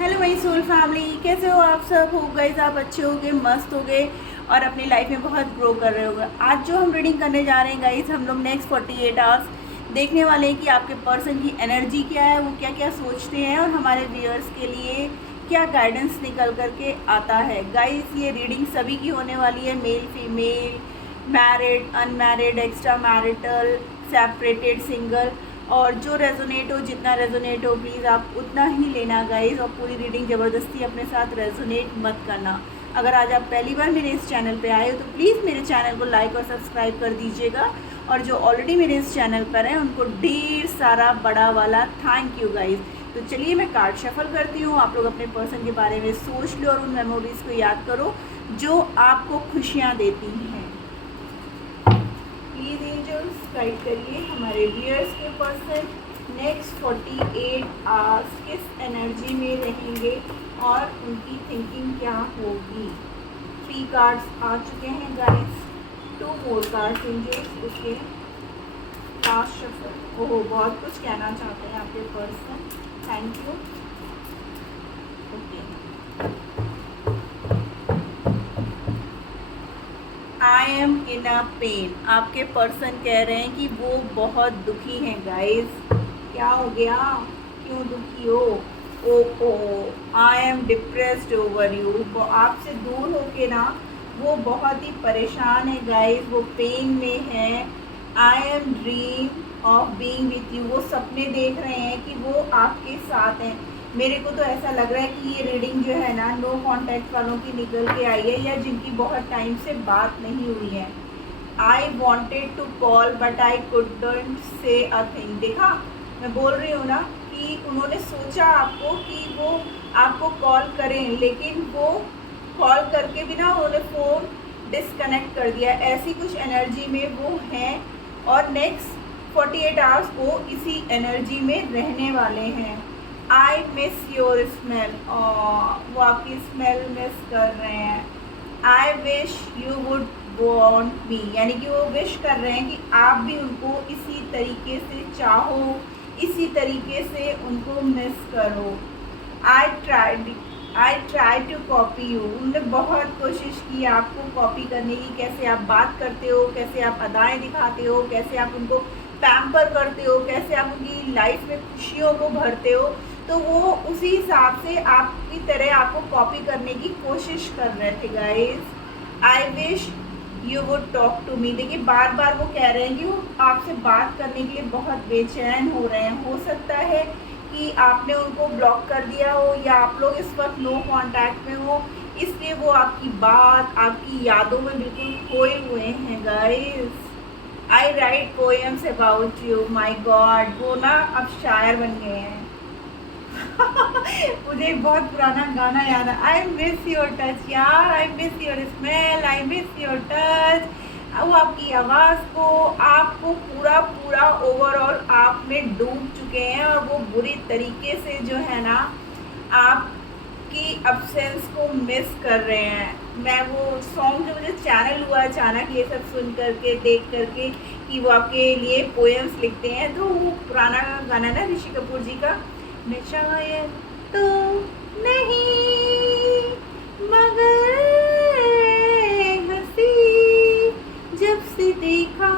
Hello my soul family, कैसे हो आप सब? हो गए आप अच्छे हो गए, मस्त हो गए और अपनी लाइफ में बहुत ग्रो कर रहे होगे। आज जो हम रीडिंग करने जा रहे हैं गाइस, हम लोग नेक्स्ट 48 आवर्स देखने वाले हैं कि आपके पर्सन की एनर्जी क्या है, वो क्या क्या सोचते हैं और हमारे व्यूअर्स के लिए क्या गाइडेंस निकल करके आता है। गाइस ये रीडिंग सभी की होने वाली है, male female, married, unmarried, extra marital, separated, single, और जो रेजोनेट हो, जितना रेजोनेट हो प्लीज़ आप उतना ही लेना गाइस, और पूरी रीडिंग ज़बरदस्ती अपने साथ रेजोनेट मत करना। अगर आज आप पहली बार मेरे इस चैनल पे आए हो तो प्लीज़ मेरे चैनल को लाइक और सब्सक्राइब कर दीजिएगा, और जो ऑलरेडी मेरे इस चैनल पर हैं उनको ढेर सारा बड़ा वाला थैंक यू गाइस। तो चलिए मैं कार्ड शफल करती हूँ, आप लोग अपने पर्सन के बारे में सोच लो और उन मेमोरीज़ को याद करो जो आपको खुशियाँ देती हैं। प्लीज़ एंजल्स गाइड करिए हमारे व्यूअर्स के पर्सन नेक्स्ट 48 आवर्स किस एनर्जी में रहेंगे और उनकी थिंकिंग क्या होगी। 3 कार्ड्स आ चुके हैं गाइस, 2 मोर कार्ड्स एंजल्स उसके लास्ट शफल। ओह, बहुत कुछ कहना चाहते हैं आपके person, thank you. Okay, I am in a pain. आपके पर्सन कह रहे हैं कि वो बहुत दुखी हैं गाइस। क्या हो गया, क्यों दुखी हो? Oh I am depressed over you. वो आपसे दूर होके ना वो बहुत ही परेशान है गाइस, वो पेन में है। I am dream of being with you. वो सपने देख रहे हैं कि वो आपके साथ हैं। मेरे को तो ऐसा लग रहा है कि ये रीडिंग जो है ना नो कांटेक्ट वालों की निकल के आई है, या जिनकी बहुत टाइम से बात नहीं हुई है। I wanted to call but I couldn't say a thing. देखा, मैं बोल रही हूँ ना कि उन्होंने सोचा आपको कि वो आपको कॉल करें, लेकिन वो कॉल करके भी ना उन्होंने फ़ोन डिसकनेक्ट कर दिया। ऐसी कुछ एनर्जी में वो हैं और नेक्स्ट 48 आवर्स वो इसी एनर्जी में रहने वाले हैं। I miss your smell. वो आपकी स्मेल मिस कर रहे हैं। आई wish you would want me, यानी कि वो विश कर रहे हैं कि आप भी उनको इसी तरीके से चाहो, इसी तरीके से उनको मिस करो। I try to copy you. उन्होंने बहुत कोशिश की आपको कॉपी करने की, कैसे आप बात करते हो, कैसे आप अदाएँ दिखाते हो, कैसे आप उनको पैम्पर करते हो, कैसे आप उनकी लाइफ में खुशियों को भरते हो। तो वो उसी हिसाब से आपकी तरह आपको कॉपी करने की कोशिश कर रहे थे guys. I wish you would talk to me. देखिए बार बार वो कह रहे हैं कि वो आपसे बात करने के लिए बहुत बेचैन हो रहे हैं। हो सकता है कि आपने उनको ब्लॉक कर दिया हो, या आप लोग इस वक्त नो कांटेक्ट में हो, इसलिए वो आपकी बात, आपकी यादों में बिल्कुल खोए हुए हैं guys. I write poems about you. My God, वो ना अब शायर बन गए हैं। मुझे एक बहुत पुराना गाना याद है, आई मिस योर टच यार, I miss your smell, I miss your touch. वो आपकी आवाज़ को, आपको पूरा पूरा ओवरऑल आप में डूब चुके हैं, और वो बुरी तरीके से जो है ना आपकी अब्सेंस को मिस कर रहे हैं। मैं वो सॉन्ग जो मुझे चैनल हुआ अचानक ये सब सुन करके, देख करके कि वो आपके लिए पोएम्स लिखते हैं, तो वो पुराना गाना ना ऋषि कपूर जी का, मैं शायद तो नहीं मगर हंसी जब से देखा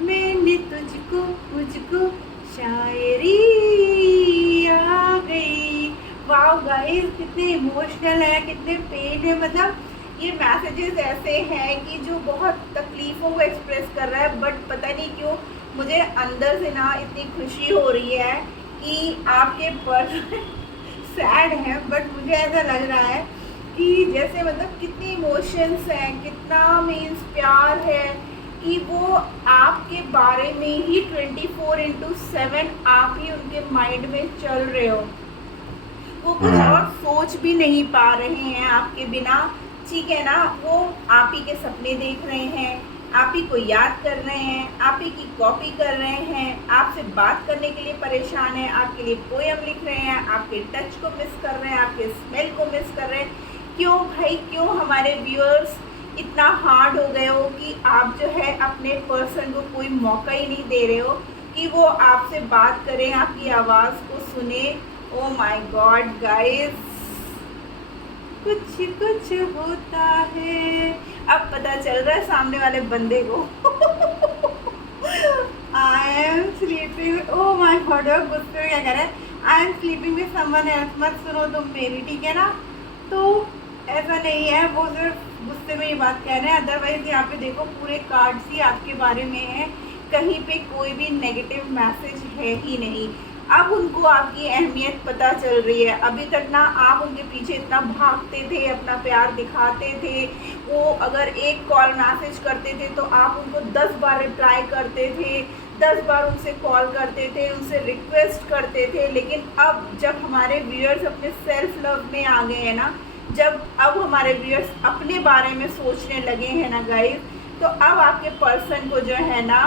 मैंने तुझको, मुझको शायरी आ गई। वाह गाइस, कितने इमोशनल है, कितने पेन है। मतलब ये मैसेजेस ऐसे हैं कि जो बहुत तकलीफ़ों को एक्सप्रेस कर रहा है, बट पता नहीं क्यों मुझे अंदर से ना इतनी खुशी हो रही है कि आपके पर्सन सैड है, बट मुझे ऐसा लग रहा है कि जैसे मतलब कितनी इमोशंस हैं, कितना मीन्स प्यार है कि वो आपके बारे में ही 24/7 आप ही उनके माइंड में चल रहे हो। वो कुछ और सोच भी नहीं पा रहे हैं आपके बिना, ठीक है ना। वो आप ही के सपने देख रहे हैं, आप ही को याद कर रहे हैं, आप ही की कॉपी कर रहे हैं, आपसे बात करने के लिए परेशान है, आपके लिए पोएम लिख रहे हैं, आपके टच को मिस कर रहे हैं, आपके स्मेल को मिस कर रहे हैं। क्यों भाई, क्यों हमारे व्यूअर्स इतना हार्ड हो गए हो कि आप जो है अपने पर्सन को कोई मौका ही नहीं दे रहे हो कि वो आपसे बात करें, आपकी आवाज़ को सुने। ओ माय गॉड गाइस, कुछ कुछ होता है। अब पता चल रहा है सामने वाले बंदे को। I am sleeping, oh my God, गुस्से में क्या कह रहा है, I am sleeping with someone else, मत सुनो तुम मेरी, ठीक है ना। तो ऐसा नहीं है, वो सिर्फ गुस्से में ये बात कह रहे हैं, अदरवाइज यहाँ पे देखो पूरे कार्ड्स ही आपके बारे में है, कहीं पे कोई भी नेगेटिव मैसेज है ही नहीं। अब उनको आपकी अहमियत पता चल रही है। अभी तक ना आप उनके पीछे इतना भागते थे, अपना प्यार दिखाते थे, वो अगर एक कॉल मैसेज करते थे तो आप उनको 10 बार रिप्लाई करते थे, 10 बार उनसे कॉल करते थे, उनसे रिक्वेस्ट करते थे। लेकिन अब जब हमारे व्यूअर्स अपने सेल्फ लव में आ गए हैं ना, जब अब हमारे व्यूअर्स अपने बारे में सोचने लगे हैं ना गाइस, तो अब आपके पर्सन को जो है ना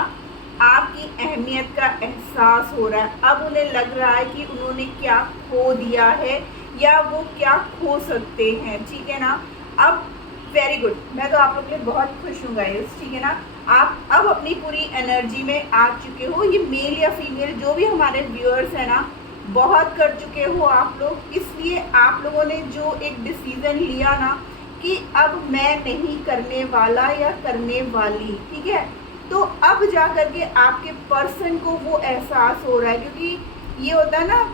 आपकी अहमियत का एहसास हो रहा है। अब उन्हें लग रहा है कि उन्होंने क्या खो दिया है या वो क्या खो सकते हैं, ठीक है ना। अब वेरी गुड, मैं तो आप लोग के लिए बहुत खुश हूँ गाइस, ठीक है ना। आप अब अपनी पूरी एनर्जी में आ चुके हो। ये मेल या फीमेल जो भी हमारे व्यूअर्स हैं ना, बहुत कर चुके हो आप लोग। इसलिए आप लोगों ने जो एक डिसीज़न लिया ना कि अब मैं नहीं करने वाला या करने वाली, ठीक है, तो अब जा कर के आपके पर्सन को वो एहसास हो रहा है। क्योंकि ये होता है ना,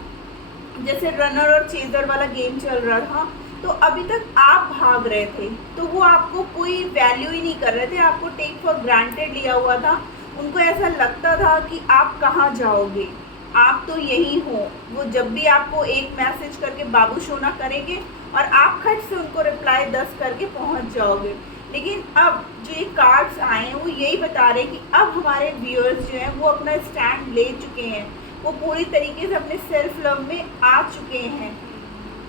जैसे रनर और चेजर वाला गेम चल रहा था, तो अभी तक आप भाग रहे थे तो वो आपको कोई वैल्यू ही नहीं कर रहे थे, आपको टेक फॉर ग्रांटेड लिया हुआ था। उनको ऐसा लगता था कि आप कहाँ जाओगे, आप तो यही हो। वो जब भी आपको एक मैसेज करके बाबू सोना करेंगे और आप खट से उनको रिप्लाई 10 करके पहुंच जाओगे। लेकिन अब जो ये कार्ड्स आए हैं वो यही बता रहे हैं कि अब हमारे व्यूअर्स जो हैं वो अपना स्टैंड ले चुके हैं, वो पूरी तरीके से अपने सेल्फ लव में आ चुके हैं।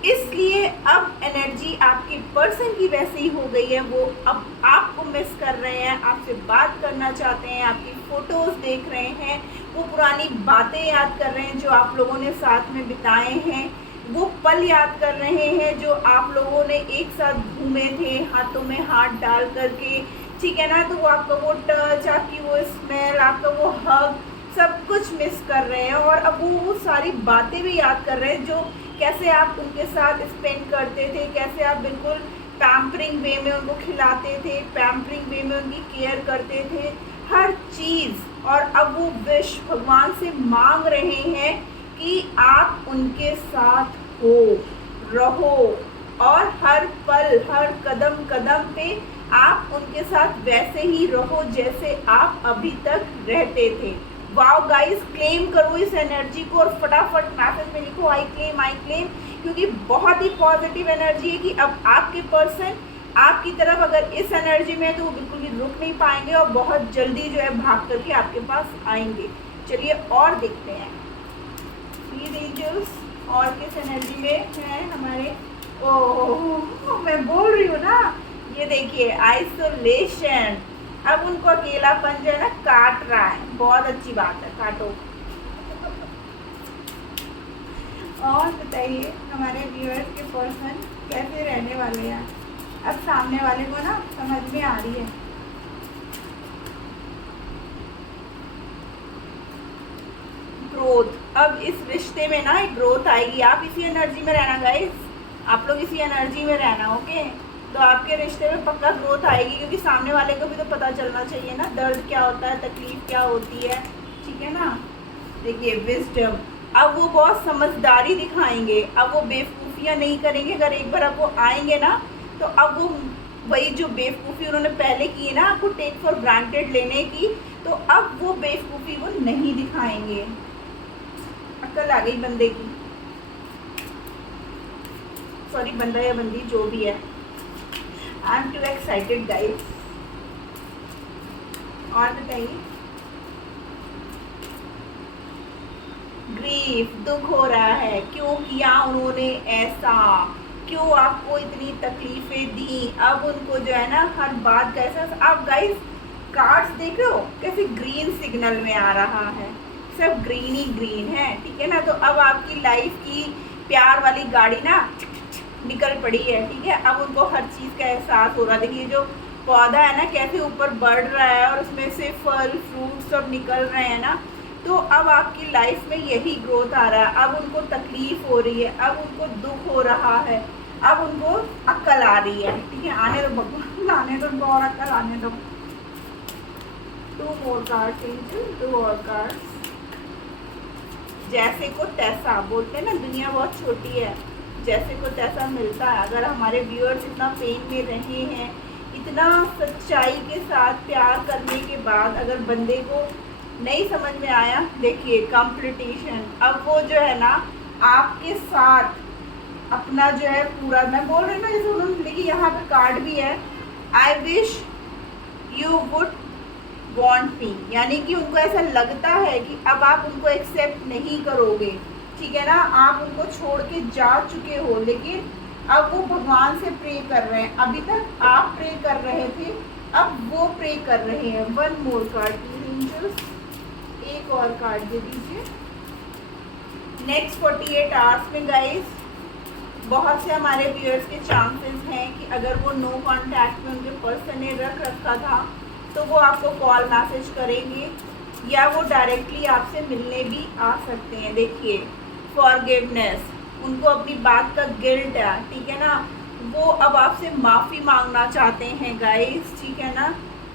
इसलिए अब एनर्जी आपके पर्सन की वैसे ही हो गई है, वो अब आपको मिस कर रहे हैं, आपसे बात करना चाहते हैं, आपकी फ़ोटोज़ देख रहे हैं, वो पुरानी बातें याद कर रहे हैं जो आप लोगों ने साथ में बिताए हैं, वो पल याद कर रहे हैं जो आप लोगों ने एक साथ घूमे थे हाथों में हाथ डाल करके, ठीक है ना। तो वो आपका वो टच, आपकी वो स्मेल, आपका वो हग, सब कुछ मिस कर रहे हैं। और अब वो सारी बातें भी याद कर रहे हैं जो कैसे आप उनके साथ स्पेंड करते थे, कैसे आप बिल्कुल पैम्परिंग वे में उनको खिलाते थे, पैम्परिंग वे में उनकी केयर करते थे, हर चीज़। और अब वो विश भगवान से मांग रहे हैं कि आप उनके साथ हो, रहो, और हर पल हर कदम कदम पे आप उनके साथ वैसे ही रहो जैसे आप अभी तक रहते थे। वाओ गाइस, क्लेम करो इस एनर्जी को और फटाफट मैसेज में लिखो आई क्लेम, क्योंकि बहुत ही पॉजिटिव एनर्जी है कि अब आपके पर्सन आपकी तरफ अगर इस एनर्जी में है तो वो बिल्कुल भी रुक नहीं पाएंगे और बहुत जल्दी जो है भाग करके आपके पास आएंगे। चलिए और देखते हैं प्लीज एंजल्स, और किस एनर्जी में है हमारे। ओह, मैं बोल रही हूँ ना, ये देखिए आइसोलेशन। अब उनको अकेलापन जो है ना काट रहा है, बहुत अच्छी बात है, काटो। और बताइए हमारे व्यूअर्स के पर्सन कैसे रहने वाले हैं। अब सामने वाले को ना समझ में आ रही है। ग्रोथ, अब इस रिश्ते में ना एक ग्रोथ आएगी। आप इसी एनर्जी में रहना गाइस, आप लोग इसी एनर्जी में रहना, ओके। तो आपके रिश्ते में पक्का ग्रोथ आएगी, क्योंकि सामने वाले को भी तो पता चलना चाहिए ना दर्द क्या होता है, तकलीफ क्या होती है, ठीक है ना। देखिए विजडम, अब वो बहुत समझदारी दिखाएंगे, अब वो बेवकूफ़ियाँ नहीं करेंगे। अगर एक बार आपको आएंगे ना तो अब वो वही जो बेवकूफ़ी उन्होंने पहले की है ना आपको टेक फॉर ग्रांटेड लेने की, तो अब वो बेवकूफ़ी वो नहीं दिखाएंगे। अक्ल आ गई बंदे की, सॉरी बंदा या बंदी जो भी है। I am to excited guys. और बताइए, ग्रीफ, दुख हो रहा है, क्यों किया उन्होंने ऐसा, क्यों आपको इतनी तकलीफें दी। अब उनको जो है ना हर बात का एहसास। आप गाइस कार्ड्स देख रहे हो कैसे ग्रीन सिग्नल में आ रहा है, सब ग्रीन ही ग्रीन है, ठीक है ना। तो अब आपकी लाइफ की प्यार वाली गाड़ी ना निकल पड़ी है, ठीक है। अब उनको हर चीज़ का एहसास हो रहा है। देखिए जो पौधा है ना कैसे ऊपर बढ़ रहा है और उसमें से फल फ्रूट सब निकल रहे हैं ना, तो अब आपकी लाइफ में यही ग्रोथ आ रहा है। अब उनको तकलीफ़ हो रही है, अब उनको दुख हो रहा है, अब उनको अक्ल आ रही है, ठीक है, आने दो भगवान, आने दो उनको और अक्ल आने दो। 2 more cards angel, 2 और कार्ड्स। जैसे को तैसा बोलते हैं ना, दुनिया बहुत छोटी है, जैसे को तैसा मिलता है। अगर हमारे व्यूअर्स इतना पेन में रहे हैं, इतना सच्चाई के साथ प्यार करने के बाद अगर बंदे को नहीं समझ में आया, देखिए कंपटीशन, अब वो जो है ना आपके साथ अपना जो है पूरा, मैं बोल रही हूँ ना, जैसे उन्होंने लिखी, यहाँ पे कार्ड भी है, आई wish you would want me, यानी कि उनको ऐसा लगता है कि अब आप उनको एक्सेप्ट नहीं करोगे, ठीक है ना, आप उनको छोड़ के जा चुके हो, लेकिन अब वो भगवान से प्रे कर रहे हैं। अभी तक आप प्रे कर रहे थे, अब वो प्रे कर रहे हैं। 1 मोर कार्ड एंजल्स, एक और कार्ड दे दीजिए। नेक्स्ट 48 आवर्स में गाइस बहुत से हमारे व्यूअर्स के चांसेस हैं कि अगर वो नो कांटेक्ट में उनके पर्सन ने रख रखा था तो वो आपको कॉल मैसेज करेंगे या वो डायरेक्टली आपसे मिलने भी आ सकते हैं। देखिए फॉरगिवनेस, उनको अपनी बात का गिल्ट है, ठीक है ना, वो अब आपसे माफ़ी मांगना चाहते हैं गाइस, ठीक है ना।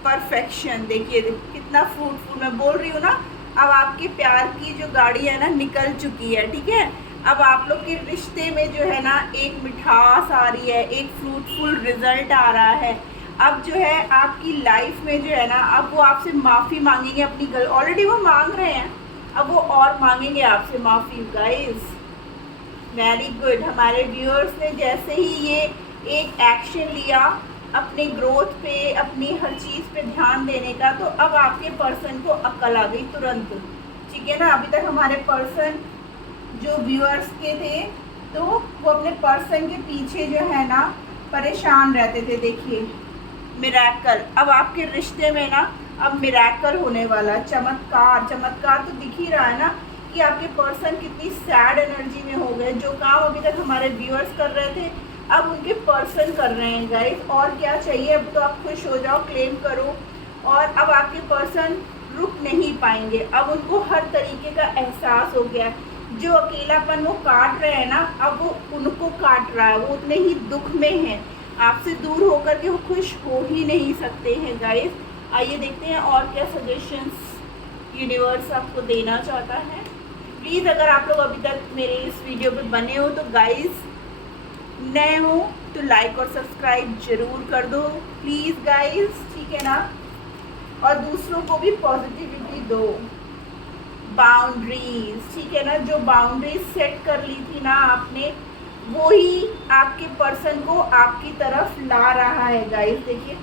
परफेक्शन, देखिए कितना फ्रूटफुल, मैं बोल रही हूँ ना, अब आपके प्यार की जो गाड़ी है ना निकल चुकी है, ठीक है। अब आप लोग के रिश्ते में जो है ना एक मिठास आ रही है, एक फ्रूटफुल रिजल्ट आ रहा है। अब जो है आपकी लाइफ में जो है ना, अब वो आपसे माफ़ी मांगेंगे अपनी ऑलरेडी वो मांग रहे हैं, अब वो और मांगेंगे आपसे माफ़ी गाइस। वेरी गुड, हमारे व्यूअर्स ने जैसे ही ये एक एक्शन लिया अपने ग्रोथ पे, अपनी हर चीज़ पे ध्यान देने का, तो अब आपके पर्सन को अक्ल आ गई तुरंत, ठीक है ना। अभी तक हमारे पर्सन जो व्यूअर्स के थे तो वो अपने पर्सन के पीछे जो है ना परेशान रहते थे। देखिए मिरेकल, अब आपके रिश्ते में ना अब मिरेकल होने वाला, चमत्कार, चमत्कार तो दिख ही रहा है ना कि आपके पर्सन कितनी सैड एनर्जी में हो गए। जो काम अभी तक हमारे व्यूअर्स कर रहे थे अब उनके पर्सन कर रहे हैं गाइस। और क्या चाहिए, अब तो आप खुश हो जाओ, क्लेम करो। और अब आपके पर्सन रुक नहीं पाएंगे, अब उनको हर तरीके का एहसास हो गया। जो अकेलापन वो काट रहे हैं ना, अब वो उनको काट रहा है, वो उतने ही दुख में हैं। आपसे दूर होकर के वो खुश हो ही नहीं सकते हैं गाइस। आइए देखते हैं और क्या सजेशंस यूनिवर्स आपको देना चाहता है। प्लीज़ अगर आप लोग अभी तक मेरे इस वीडियो पे बने हो तो गाइस, नए हो तो लाइक और सब्सक्राइब जरूर कर दो प्लीज़ गाइस, ठीक है ना। और दूसरों को भी पॉजिटिविटी दो। बाउंड्रीज, ठीक है ना, जो बाउंड्रीज सेट कर ली थी ना आपने, वो ही आपके पर्सन को आपकी तरफ ला रहा है गाइस। देखिए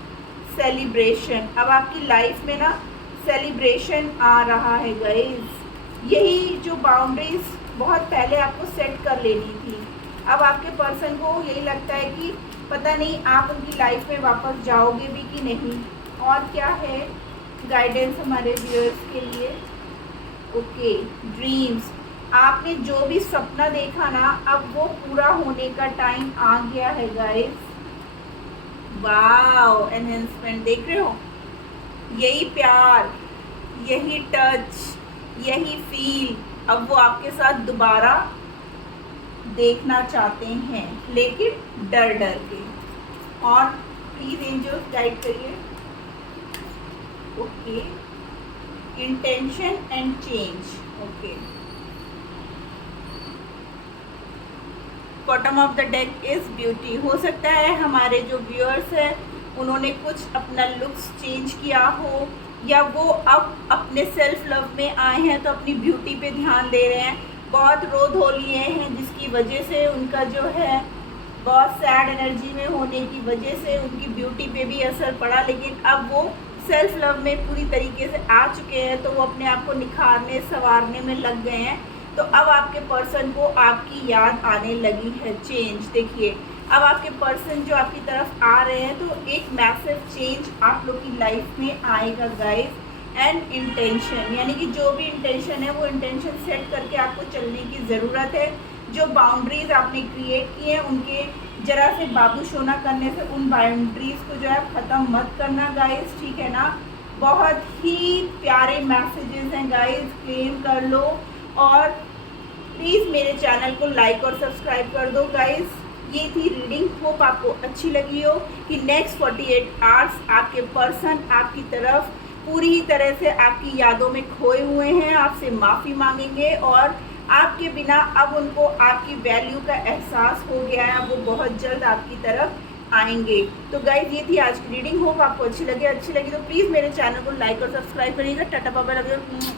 सेलिब्रेशन, अब आपकी लाइफ में ना सेलिब्रेशन आ रहा है गाइस। यही जो बाउंड्रीज बहुत पहले आपको सेट कर लेनी थी, अब आपके पर्सन को यही लगता है कि पता नहीं आप उनकी लाइफ में वापस जाओगे भी कि नहीं। और क्या है गाइडेंस हमारे व्यूअर्स के लिए। ओके, ड्रीम्स, आपने जो भी सपना देखा ना अब वो पूरा होने का टाइम आ गया है गाइस। वाओ, एनहेंसमेंट देख रहे हो, यही प्यार, यही टच, यही फील अब वो आपके साथ दोबारा देखना चाहते हैं, लेकिन डर डर के। और प्लीज एंजल्स गाइड करिए। Okay, intention and change. Okay, bottom of the deck is beauty. हो सकता है हमारे जो व्यूअर्स हैं उन्होंने कुछ अपना लुक्स चेंज किया हो, या वो अब अपने सेल्फ लव में आए हैं तो अपनी ब्यूटी पे ध्यान दे रहे हैं। बहुत रो धो लिए हैं जिसकी वजह से उनका जो है बहुत सैड एनर्जी में होने की वजह से उनकी ब्यूटी पे भी असर पड़ा, लेकिन अब वो सेल्फ लव में पूरी तरीके से आ चुके हैं, तो वो अपने आप को निखारने संवारने में लग गए हैं। तो अब आपके पर्सन को आपकी याद आने लगी है। चेंज, देखिए अब आपके पर्सन जो आपकी तरफ आ रहे हैं तो एक मैसिव चेंज आप लोग की लाइफ में आएगा गाइस। एंड इंटेंशन, यानी कि जो भी इंटेंशन है वो इंटेंशन सेट करके आपको चलने की ज़रूरत है। जो बाउंड्रीज आपने क्रिएट की हैं उनके जरा से बाबूशोना करने से उन बाउंड्रीज को जो है ख़त्म मत करना गाइस, ठीक है ना। बहुत ही प्यारे मैसेजेस हैं गाइस, क्लेम कर लो। और प्लीज़ मेरे चैनल को लाइक और सब्सक्राइब कर दो गाइस। ये थी रीडिंग। रीडिंग होप आपको अच्छी लगी हो कि नेक्स्ट 48 आवर्स आपके पर्सन आपकी तरफ पूरी ही तरह से आपकी यादों में खोए हुए हैं, आपसे माफ़ी मांगेंगे और आपके बिना अब उनको आपकी वैल्यू का एहसास हो गया है, अब वो बहुत जल्द आपकी तरफ आएंगे। तो गाइज ये थी आज की रीडिंग, होप आपको अच्छी लगी तो प्लीज़ मेरे चैनल को लाइक और सब्सक्राइब करिएगा। Tata bye bye.